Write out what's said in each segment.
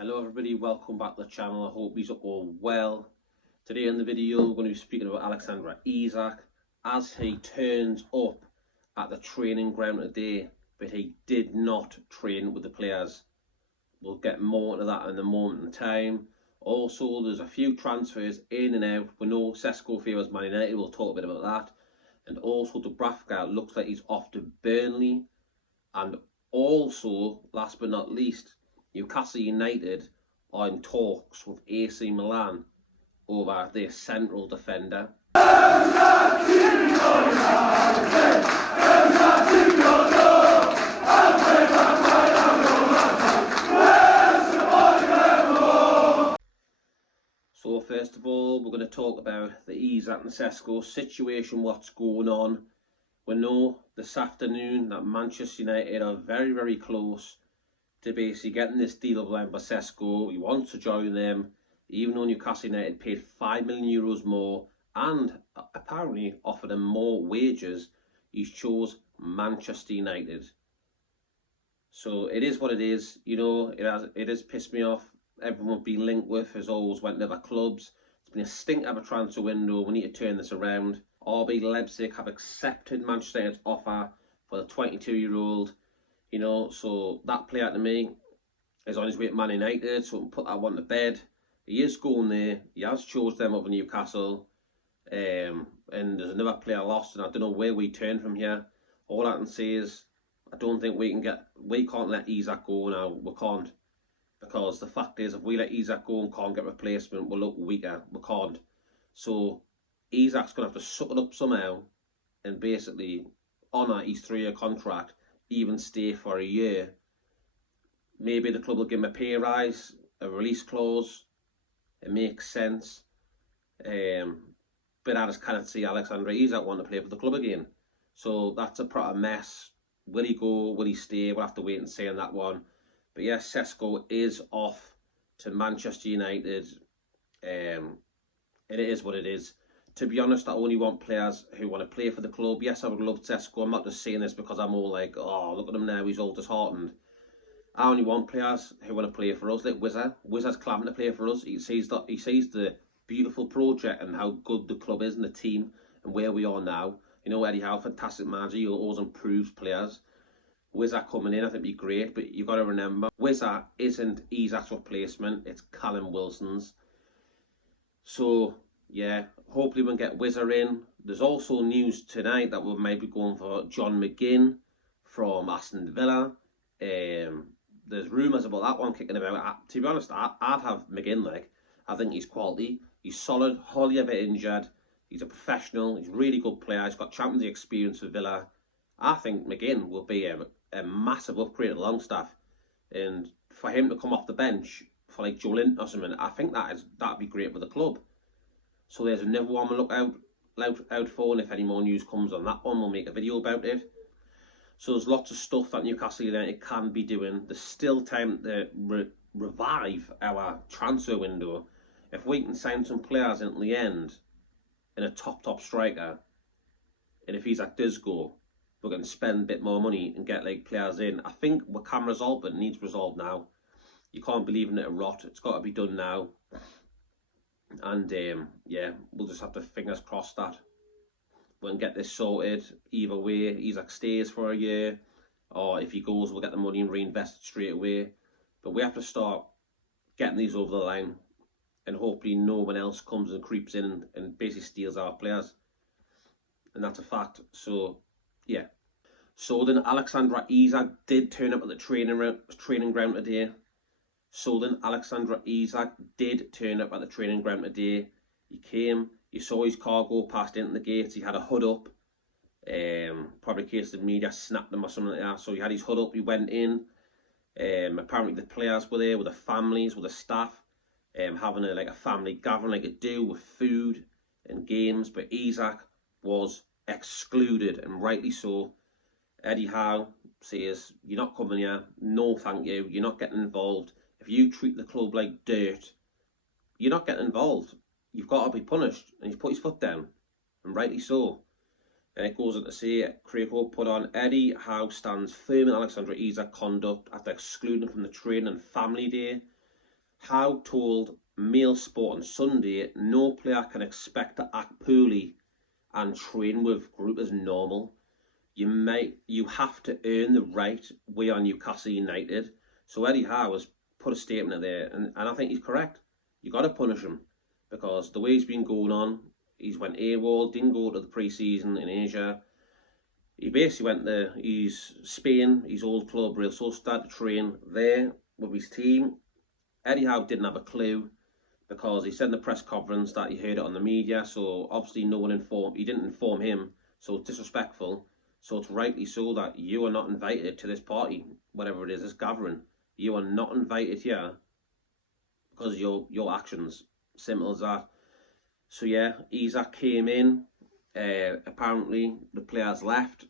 Hello everybody, welcome back to the channel. I hope you're all well. Today in the video we're going to be speaking about Alexander Isak as he turns up at the training ground today, but he did not train with the players. We'll get more into that in a moment in time. Also, there's a few transfers in and out. We know Sesko favours Man United, we'll talk a bit about that. And also Dubravka looks like he's off to Burnley. And also, last but not least, Newcastle United are in talks with AC Milan over their central defender. So first of all, we're going to talk about the Isak and Sesko situation, what's going on. We know this afternoon that Manchester United are very, very close to basically getting this deal of for Sesko. He wants to join them, even though Newcastle United paid €5 million more and apparently offered him more wages. He's chose Manchester United. So it is what it is. You know, it has pissed me off. Everyone being linked with has always went to other clubs. It's been a stink of a transfer window. We need to turn this around. RB Leipzig have accepted Manchester United's offer for the 22-year-old. You know, so that player to me is on his way to Man United, so put that one to bed. He is going there. He has chose them over Newcastle. And there's another player lost, and I don't know where we turn from here. All I can say is I don't think we can't let Isak go now. We can't. Because the fact is, if we let Isak go and can't get replacement, we'll look weaker. We can't. So Isak's going to have to suck it up somehow and basically honour his 3-year contract, even stay for a year. Maybe the club will give him a pay rise, a release clause. It makes sense. But I just cannot see Alexander Isak want to play for the club again. So that's a proper mess. Will he go? Will he stay? We'll have to wait and see on that one. But yes, Sesko is off to Manchester United. It is what it is. To be honest, I only want players who want to play for the club. Yes, I would love Sesko. I'm not just saying this because I'm all like, oh, look at him now, he's all disheartened. I only want players who want to play for us, like Wizard. Wizard's clamming to play for us. He sees the beautiful project and how good the club is and the team and where we are now. You know, Eddie Howe, fantastic manager. He always improves players. Wizard coming in, I think, would be great. But you've got to remember, Wizard isn't Isak's replacement. It's Callum Wilson's. So yeah, hopefully we'll get Wizard in. There's also news tonight that we might be going for John McGinn from Aston Villa. There's rumours about that one kicking about. To be honest, I'd have McGinn. Like, I think he's quality. He's solid, hardly ever injured. He's a professional. He's a really good player. He's got Champions League experience for Villa. I think McGinn will be a massive upgrade at Longstaff. And for him to come off the bench for like Joe Linton or something, I think that'd be great for the club. So there's another one to look out for, and if any more news comes on that one, we'll make a video about it. So there's lots of stuff that Newcastle United can be doing. There's still time to revive our transfer window. If we can sign some players in the end, in a top striker, and if Isak does go, we're going to spend a bit more money and get like players in. I think we can resolve it. It needs resolved now. You can't be leaving it a rot. It's got to be done now. And yeah, we'll just have to fingers crossed that we can get this sorted. Either way, Isak stays for a year, or if he goes, we'll get the money and reinvest it straight away. But we have to start getting these over the line, and hopefully no one else comes and creeps in and basically steals our players. And that's a fact. So yeah. So then Alexander Isak did turn up at the training ground today. Alexander Isak did turn up at the training ground today. He came, you saw his car go past into the gates. He had a hood up. Probably in case the media snapped him or something like that. So he had his hood up, he went in. Apparently the players were there with the families, with the staff, having a family gathering like it do with food and games. But Isak was excluded, and rightly so. Eddie Howe says, you're not coming here, no thank you, you're not getting involved. If you treat the club like dirt, you're not getting involved. You've got to be punished. And he's put his foot down, and rightly so. And it goes on to say, Craig Hope put on, Eddie Howe stands firm in Alexander Isak's conduct after excluding him from the training and family day. Howe told Mail Sport on Sunday no player can expect to act poorly and train with group as normal. You have to earn the right. We are Newcastle United. So Eddie Howe has put a statement in there, and I think he's correct. You got to punish him, because the way he's been going on, he's went AWOL, didn't go to the pre-season in Asia. He basically went to Spain, his old club, Real Sociedad, to train there with his team. Eddie Howe didn't have a clue, because he said in the press conference that he heard it on the media, so obviously no one he didn't inform him, so it's disrespectful. So it's rightly so that you are not invited to this party, whatever it is, this gathering. You are not invited here because of your actions. Simple as that. So yeah, Isak came in. Apparently the players left.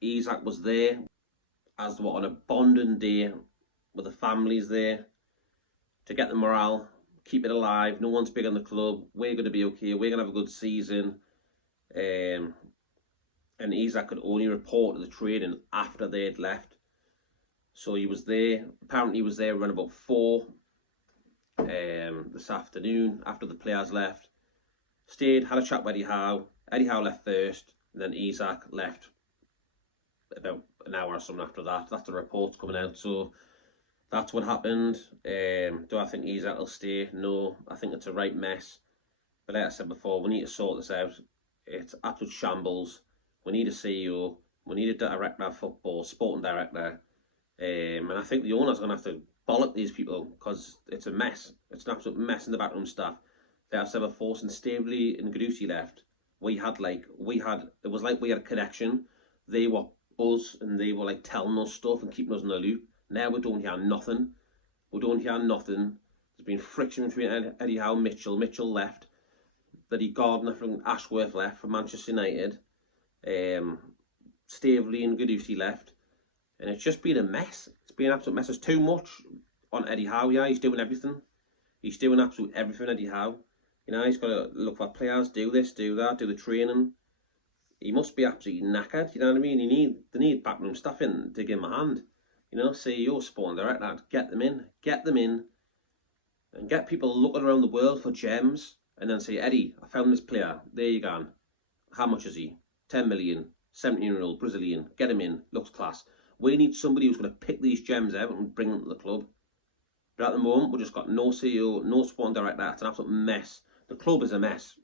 Isak was there as what, on a bonding day with the families there to get the morale, keep it alive. No one's big on the club. We're going to be okay. We're going to have a good season. And Isak could only report to the training after they'd left. So he was there. Apparently he was there around about 4 this afternoon after the players left. Stayed, had a chat with Eddie Howe. Eddie Howe left first, and then Isak left about an hour or something after that. That's the reports coming out. So that's what happened. Do I think Isak will stay? No, I think it's a right mess. But like I said before, we need to sort this out. It's absolute shambles. We need a CEO. We need a director of football, sporting director. And I think the owner's going to have to bollock these people, because it's a mess. It's an absolute mess in the backroom staff. Like I said before, since Staveley and Gadusi left, it was like we had a connection. They were us, and they were like telling us stuff and keeping us in the loop. Now we don't hear nothing. We don't hear nothing. There's been friction between Eddie Howe and Mitchell. Mitchell left. Eddie Gardner from Ashworth left from Manchester United. Staveley and Gadusi left, and it's just been a mess. It's been an absolute mess. There's too much on Eddie Howe. Yeah, he's doing everything. He's doing absolute everything, Eddie Howe. You know, he's got to look for players, do this, do that, do the training. He must be absolutely knackered. You know what I mean? They need backroom staff in to give him a hand. You know, CEO, sporting director, get them in, and get people looking around the world for gems, and then say, Eddie, I found this player. There you go. How much is he? 10 million, 17-year-old Brazilian, get him in, looks class. We need somebody who's going to pick these gems out and bring them to the club. But at the moment, we've just got no CEO, no sporting director. It's an absolute mess. The club is a mess.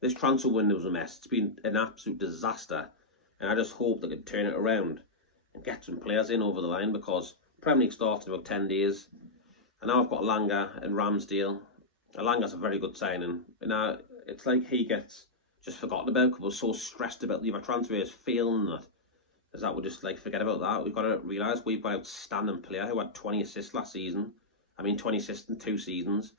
This transfer window is a mess. It's been an absolute disaster. And I just hope they can turn it around and get some players in over the line, because Premier League starts in about 10 days. And now I've got Langa and Ramsdale. Langa's a very good signing. And now it's like he gets just forgotten about, because we're so stressed about the other transfers failing that we just like forget about that. We've got to realise we've got an outstanding player who had 20 assists last season. 20 assists in 2 seasons.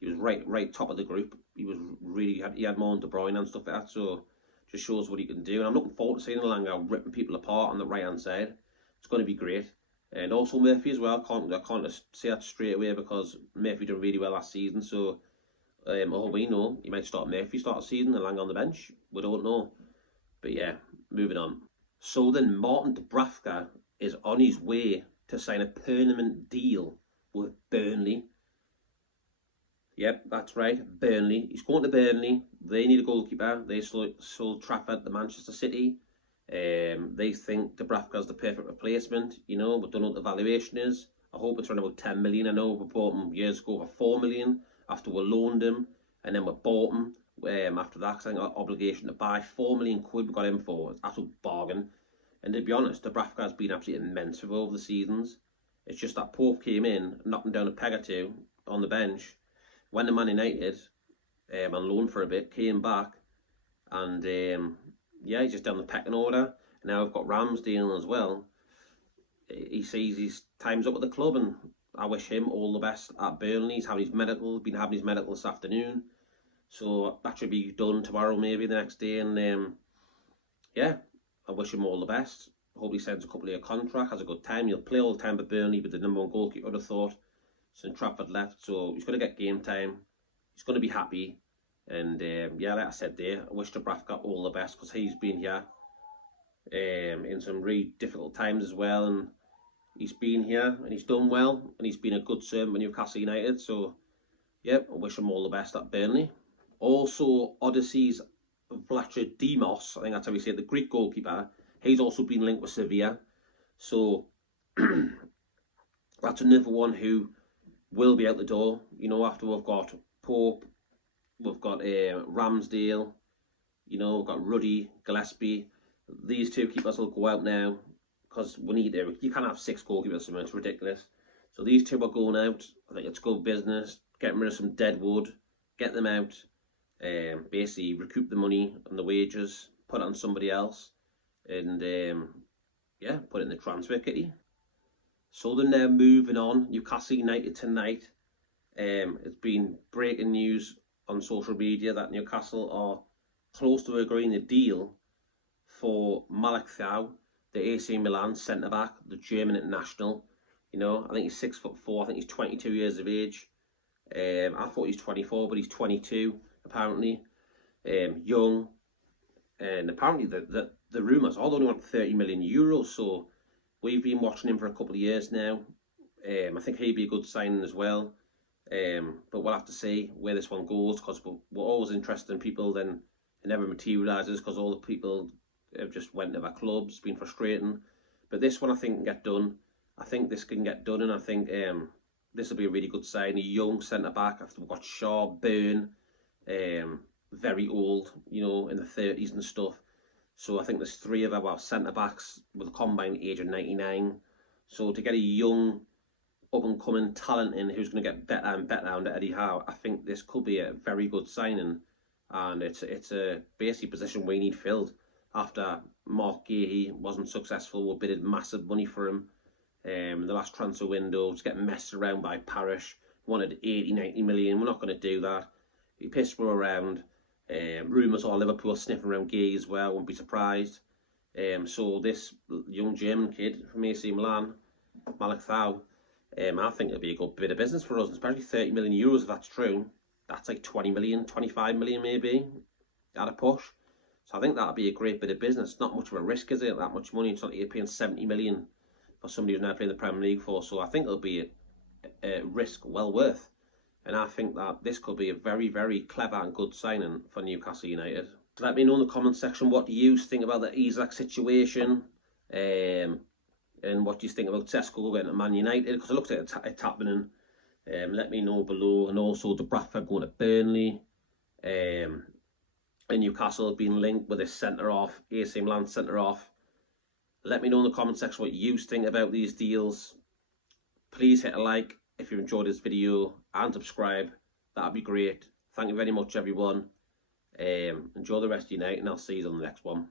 He was right top of the group. He was really, he had more than De Bruyne and stuff like that. So just shows what he can do. And I'm looking forward to seeing Langa ripping people apart on the right hand side. It's going to be great. And also Murphy as well. I can't just say that straight away, because Murphy did really well last season. So all we know, he might start Murphy start the season and Langa on the bench. We don't know. But yeah, moving on. So then Martin Dubravka is on his way to sign a permanent deal with Burnley. Yep, that's right, Burnley. He's going to Burnley. They need a goalkeeper. They sold Trafford to Manchester City. They think Dubravka's the perfect replacement. You know, we don't know what the valuation is. I hope it's around about 10 million. I know we bought him years ago for 4 million after we loaned him, and then we bought him after that, because I think our obligation to buy 4 million quid we got him for. It's an absolute bargain. And to be honest, Dubravka has been absolutely immense over the seasons. It's just that Pope came in, knocked him down a peg or two on the bench, went to Man United and loaned for a bit, came back, and yeah, he's just down the pecking order. And now I've got Ramsdale as well. He sees his time's up at the club, and I wish him all the best at Burnley. He's having his medical, been having his medical this afternoon, so that should be done tomorrow, maybe the next day. And yeah, I wish him all the best. Hope he signs a couple of year contract, has a good time. He'll play all the time for Burnley, but the number 1 goalkeeper, I'd have thought, since Trafford left. So he's going to get game time. He's going to be happy. And yeah, like I said there, I wish Dubravka all the best, because he's been here in some really difficult times as well. And he's been here and he's done well. And he's been a good servant with Newcastle United. So Yep, I wish him all the best at Burnley. Also, Odyssey's Vlachodimos, I think that's how we say it, the Greek goalkeeper, he's also been linked with Sevilla. So that's another one who will be out the door. You know, after we've got Pope, we've got Ramsdale, you know, we've got Ruddy, Gillespie. These two keepers will go out now because we need to. You can't have 6 goalkeepers, it's ridiculous. So these two are going out. I think it's good business. Getting rid of some dead wood, get them out, basically recoup the money and the wages, put it on somebody else, and yeah, put it in the transfer kitty. So they're now moving on. Newcastle United tonight. It's been breaking news on social media that Newcastle are close to agreeing a deal for Malick Thiaw, the AC Milan centre-back, the German international. You know, I think he's 6'4". I think he's 22 years of age. I thought he's 24, but he's 22 apparently. Young, and apparently the rumours all only want 30 million euros. So we've been watching him for a couple of years now. I think he'd be a good signing as well. But we'll have to see where this one goes, because we're always interested in people, then it never materialises because all the people have just went to their clubs. It's been frustrating. But this one I think can get done. I think this can get done, and I think this will be a really good sign. A young centre-back after we've got Shaw, Burn, very old, you know, in the 30s and stuff. So I think there's 3 of our centre-backs with a combined age of 99. So to get a young, up-and-coming talent in who's going to get better and better under Eddie Howe, I think this could be a very good signing. And it's a basic position we need filled. After Mark Gahey wasn't successful, we bidded massive money for him. In the last transfer window, just getting messed around by Parish, wanted 80-90 million. We're not going to do that. He pissed around. Rumours are Liverpool sniffing around Gay as well, won't be surprised. So this young German kid from AC Milan, Malick Thiaw, I think it'll be a good bit of business for us, especially 30 million euros if that's true. That's like 20 million, 25 million maybe, at a push. So I think that'll be a great bit of business. Not much of a risk, is it? That much money. It's not like you're paying 70 million for somebody who's now playing the Premier League for. So I think it'll be a risk well worth. And I think that this could be a very, very clever and good signing for Newcastle United. So let me know in the comment section what do you think about the Isak situation, and what do you think about Sesko going to Man United, because it looks like it's happening. Let me know below. And also Dubravka going to Burnley, and Newcastle being linked with a centre-off, AC Milan centre-off. Let me know in the comment section what you think about these deals. Please hit a like if you enjoyed this video, and subscribe. That'd be great. Thank you very much, everyone. Enjoy the rest of your night, and I'll see you on the next one.